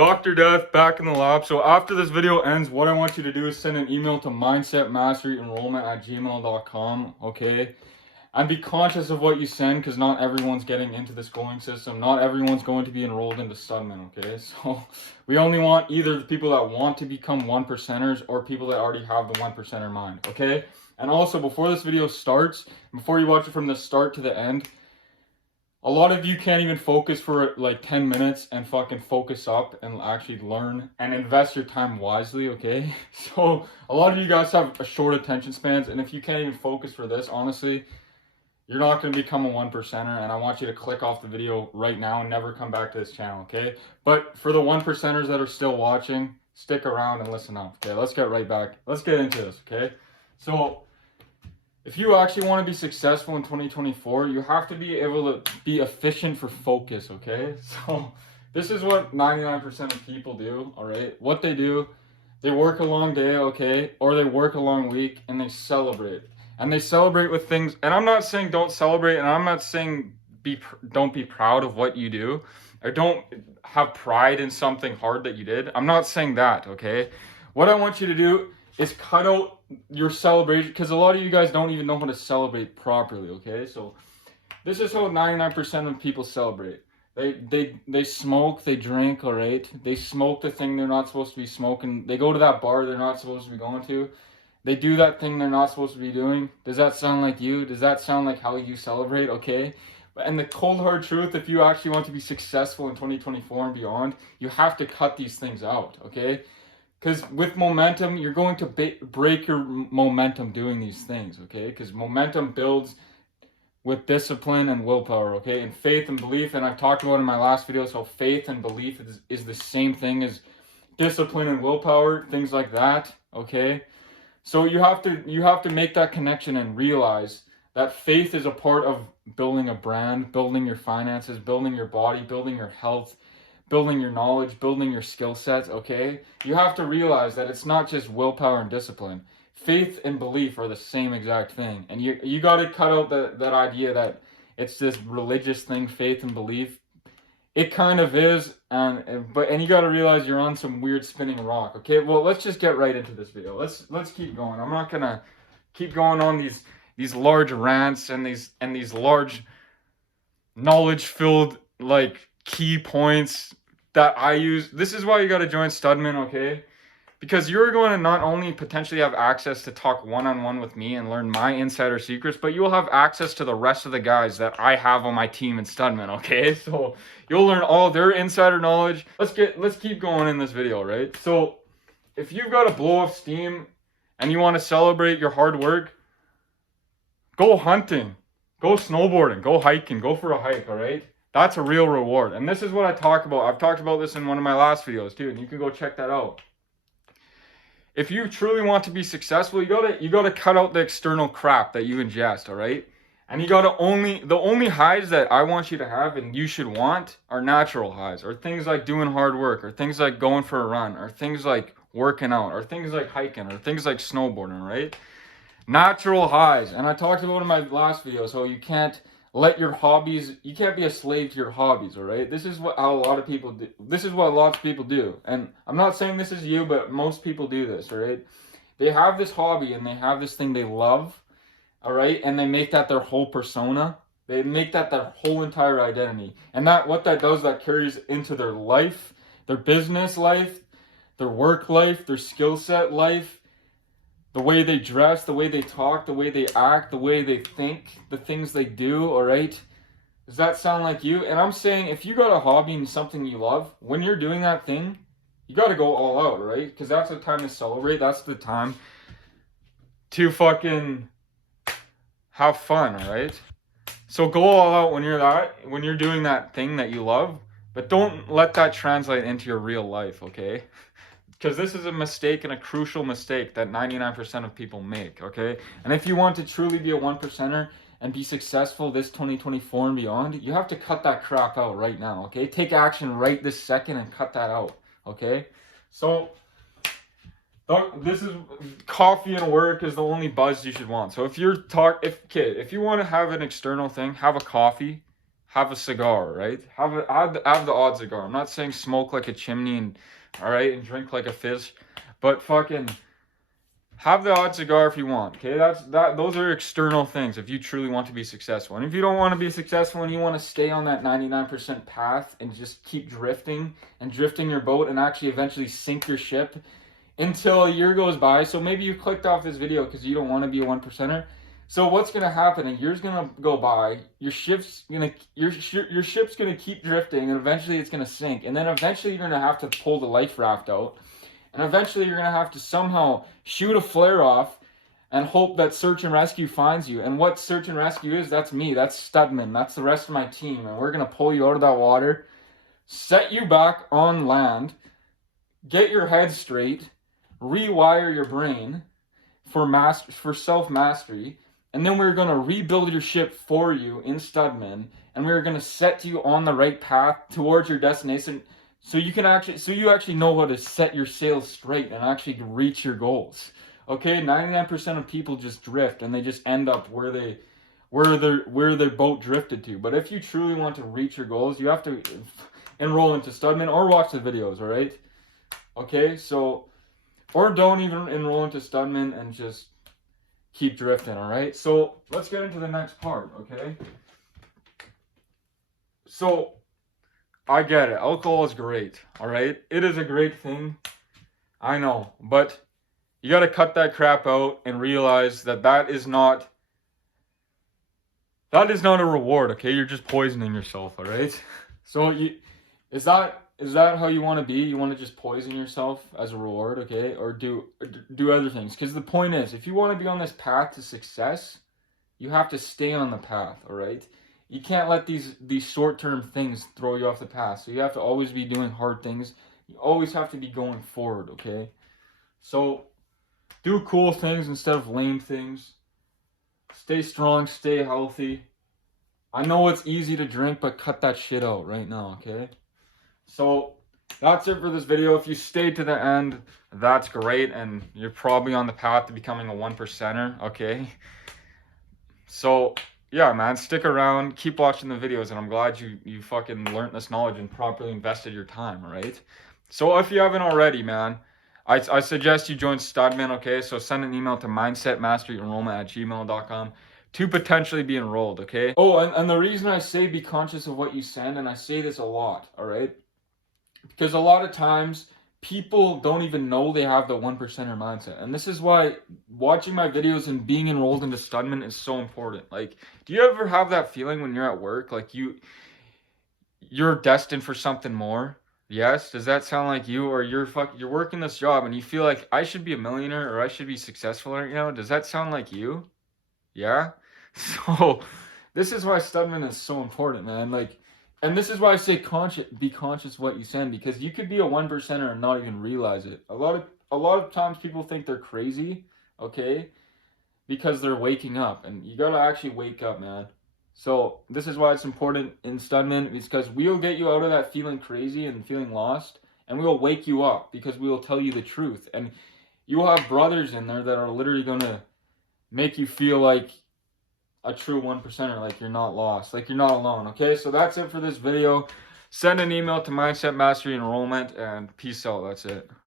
Dr. Death back in the lab. So after this video ends, what I want you to do is send an email to mindsetmasteryenrollment@gmail.com, okay? And be conscious of what you send, because not everyone's getting into the scoring system. Not everyone's going to be enrolled into Studman, okay? So we only want either the people that want to become 1%ers or people that already have the 1%er mind, okay? And also, before this video starts, before you watch it from the start to the end, a lot of you can't even focus for like 10 minutes and fucking focus up and actually learn and invest your time wisely, okay? So a lot of you guys have a short attention spans, and if you can't even focus for this, honestly, you're not going to become a 1%er, and I want you to click off the video right now and never come back to this channel, okay? But for the 1%ers that are still watching, stick around and listen up, okay? Let's get right back. Let's get into this, okay? So if you actually want to be successful in 2024, you have to be able to be efficient for focus, okay? So this is what 99% of people do, all right? What they do, they work a long day, okay? Or they work a long week and they celebrate. And they celebrate with things, and I'm not saying don't celebrate, and I'm not saying don't be proud of what you do, or don't have pride in something hard that you did. I'm not saying that, okay? What I want you to do is cut out your celebration, because a lot of you guys don't even know how to celebrate properly, okay? So this is how 99% of people celebrate. They smoke, they drink, all right? They smoke the thing they're not supposed to be smoking. They go to that bar they're not supposed to be going to. They do that thing they're not supposed to be doing. Does that sound like you? Does that sound like how you celebrate? Okay. And the cold hard truth, if you actually want to be successful in 2024 and beyond, you have to cut these things out, okay? Because with momentum, you're going to break your momentum doing these things, okay? Because momentum builds with discipline and willpower, okay? And faith and belief, and I've talked about in my last video, so faith and belief is the same thing as discipline and willpower, things like that, okay? So you have to make that connection and realize that faith is a part of building a brand, building your finances, building your body, building your health, building your knowledge, building your skill sets, okay? You have to realize that it's not just willpower and discipline. Faith and belief are the same exact thing. And you got to cut out that idea that it's this religious thing, faith and belief. It kind of is, and you got to realize you're on some weird spinning rock. Okay, well, let's just get right into this video. Let's keep going. I'm not gonna keep going on these large rants and these large knowledge-filled like key points that I use. This is why you got to join Studman, okay? Because you're going to not only potentially have access to talk one-on-one with me and learn my insider secrets, but you'll have access to the rest of the guys that I have on my team in Studman, okay? So you'll learn all their insider knowledge. Let's keep going in this video, right? So if you've got to blow off steam and you want to celebrate your hard work, go hunting, go snowboarding, go hiking, go for a hike, all right? That's a real reward. And this is what I talk about. I've talked about this in one of my last videos too, and you can go check that out. If you truly want to be successful, you gotta cut out the external crap that you ingest, all right? And the only highs that I want you to have and you should want are natural highs, or things like doing hard work, or things like going for a run, or things like working out, or things like hiking, or things like snowboarding, right? Natural highs. And I talked about in my last video, so you can't be a slave to your hobbies, all right? This is how a lot of people do. This is what lots of people do. And I'm not saying this is you, but most people do this, all right? They have this hobby and they have this thing they love, all right? And they make that their whole persona. They make that their whole entire identity. And what that does, that carries into their life, their business life, their work life, their skill set life, the way they dress, the way they talk, the way they act, the way they think, the things they do, all right? Does that sound like you? And I'm saying, if you got a hobby and something you love, when you're doing that thing, you got to go all out, right? Because that's the time to celebrate. That's the time to fucking have fun, all right? So go all out when you're doing that thing that you love, but don't let that translate into your real life, okay? Because this is a mistake, and a crucial mistake that 99% of people make, okay? And if you want to truly be a 1%er and be successful this 2024 and beyond, you have to cut that crap out right now, okay? Take action right this second and cut that out, okay? So this is coffee and work is the only buzz you should want. So if you want to have an external thing, have a coffee, have a cigar, right? Have the odd cigar. I'm not saying smoke like a chimney and all right and drink like a fish, but fucking have the odd cigar if you want. Okay, those are external things if you truly want to be successful. And if you don't want to be successful and you want to stay on that 99% path and just keep drifting and drifting your boat and actually eventually sink your ship until a year goes by. So maybe you clicked off this video because you don't want to be a 1%er. So what's gonna happen? A year's gonna go by. Your ship's gonna keep drifting, and eventually it's gonna sink. And then eventually you're gonna have to pull the life raft out, and eventually you're gonna have to somehow shoot a flare off, and hope that search and rescue finds you. And what search and rescue is? That's me. That's Studman. That's the rest of my team, and we're gonna pull you out of that water, set you back on land, get your head straight, rewire your brain for self-mastery, and then we're going to rebuild your ship for you in Studman, and we're going to set you on the right path towards your destination so you actually know how to set your sails straight and actually reach your goals. Okay, 99% of people just drift and they just end up where their boat drifted to. But if you truly want to reach your goals, you have to enroll into Studman or watch the videos, all right? Okay, so or don't even enroll into Studman and just keep drifting, all right? So let's get into the next part, okay? So I get it. Alcohol is great, all right? It is a great thing. I know, but you got to cut that crap out and realize that is not a reward, okay? You're just poisoning yourself, all right? So is that how you want to be? You want to just poison yourself as a reward, okay? Or do other things? Because the point is, if you want to be on this path to success, you have to stay on the path, all right? You can't let these short-term things throw you off the path. So you have to always be doing hard things. You always have to be going forward, okay? So do cool things instead of lame things. Stay strong, stay healthy. I know it's easy to drink, but cut that shit out right now, okay? So that's it for this video. If you stayed to the end, that's great, and you're probably on the path to becoming a 1%er, okay? So yeah, man, stick around, keep watching the videos, and I'm glad you fucking learned this knowledge and properly invested your time, all right? So if you haven't already, man, I suggest you join Studman, okay? So send an email to mindsetmasteryenrollment@gmail.com to potentially be enrolled, okay? Oh, and the reason I say be conscious of what you send, and I say this a lot, all right? Because a lot of times people don't even know they have the 1%er mindset. And this is why watching my videos and being enrolled into Studman is so important. Like, do you ever have that feeling when you're at work, like you're destined for something more? Yes? Does that sound like you? Or you're working this job and you feel like I should be a millionaire or I should be successful right now? Does that sound like you? Yeah? So this is why Studman is so important, man. Like, and this is why I say be conscious what you send, because you could be a 1%er and not even realize it. A lot of times people think they're crazy, okay, because they're waking up, and you gotta actually wake up, man. So this is why it's important in Studman, because we'll get you out of that feeling crazy and feeling lost, and we'll wake you up because we will tell you the truth, and you'll have brothers in there that are literally gonna make you feel like a true 1%er, like you're not lost, like you're not alone, okay? So that's it for this video. Send an email to Mindset Mastery Enrollment, and peace out. That's it.